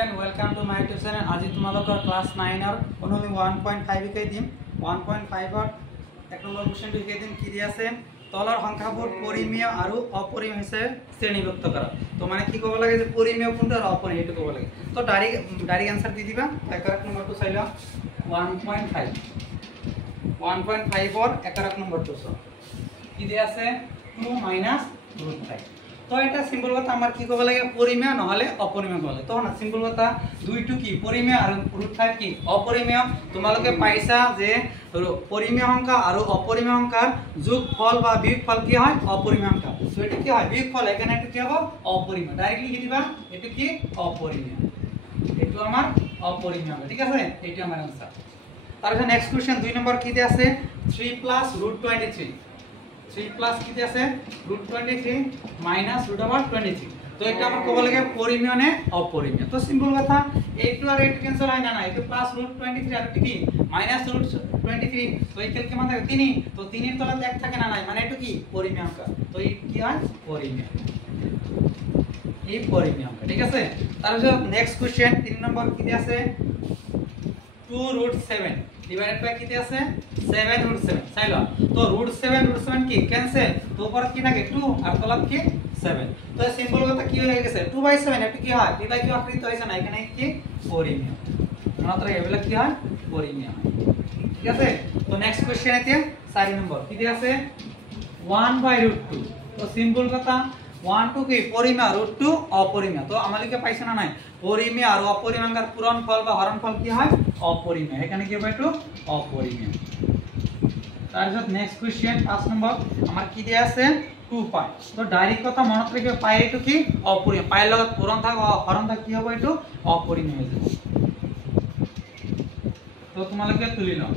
Welcome to my YouTube channel. আজি তোমালোকৰ ক্লাস 9 ৰ অনুনি 1.5 শিকাই দিম 1.5 ৰ এক নম্বৰ কোৱেশ্চনটো শিকাই দিম কি দি আছে তলৰ সংখ্যাবোৰ পৰিমেয় আৰু অপৰিমেয় হিচাপে শ্ৰেণীভুক্ত কৰা তো মানে কি ক'ব লাগে যে পৰিমেয় কোনটো আৰু অপৰিমেয় এইটো ক'ব লাগে তো ডাইৰেক্ট আনসাৰ দি দিবা এক নম্বৰটো চাই লও 1.5 ৰ এক নম্বৰটো কি দি আছে 2 - √5 তো এটা সিম্পল কথা আমার কি কব লাগে পরিমেয় নহলে অপরিমেয় বলে তো না সিম্পল কথা দুইটো কি পরিমেয় আর √5 কি অপরিমেয় তোমালোকে পাইছা যে পরিমেয় সংখ্যা আর অপরিমেয় সংখ্যার যোগফল বা বিয়োগফল কি হয় অপরিমেয় সংখ্যা সো এটা কি হয় বিয়োগফল এখানে এটা কি হবে অপরিমেয় ডাইরেক্টলি লিখে দিবা এটা কি অপরিমেয় এটা আমার অপরিমেয় ঠিক আছে এটা আমার आंसर তারপর নেক্সট কোশ্চেন 2 নম্বর কি তে আছে 3 + √23 3 প্লাস কি আছে √23 মাইনাস √23 তো এটা আমরা কব লাগে পরিমেয় নে অপরিমেয় তো সিম্পল কথা এইটো আর এইটো ক্যান্সেল হয় না এটা প্লাস √23 আর কি মাইনাস √23 তো এইখানে কি মানে 3 তো 3 এর তলাতে এক থাকে না নাই মানে এটা কি পরিমেয় অঙ্ক তো এই কি হয় পরিমেয় এই পরিমেয় অঙ্ক ঠিক আছে তারপর নেক্সট কোশ্চেন 3 নম্বর কি আছে 2√7 ডিভাইডেড বাই কিতে আছে 7√7 চাইলো তো √7 কি ক্যান্সেল তো উপর কি থাকে 2 আর তলত কি 7 তো সিম্বল কথা কি হয়ে গেছে 2/7 এটা কি হয় 2 বাই কি আকৃতি হইছে না এখানে কি পরিমেয় মাত্র এবেলা কি হয় পরিমেয় ঠিক আছে তো নেক্সট কোশ্চেন এতে 4 নম্বর কি দি আছে 1/√2 তো সিম্বল কথা 1 2 কি পরিমেয় √2 অপরিমেয় তো আমাদেরকে পাইছে না নাই পরিমেয় আর অপরিমেয়র পূরণফল বা হরণফল কি হয় অপরিমেয় এখানে কি হবে একটু অপরিমেয় তারপর নেক্সট কোশ্চেন 5 নম্বর আমার কি দেয়া আছে 2π তো ডাইরেক্ট কথা মনে রাখবে পাই একটু কি অপরিমেয় পাইর লগত পূরণ থাক হরণ থাক কি হবে একটু অপরিমেয় হয়ে যাবে তো তোমাদেরকে তুলি নাও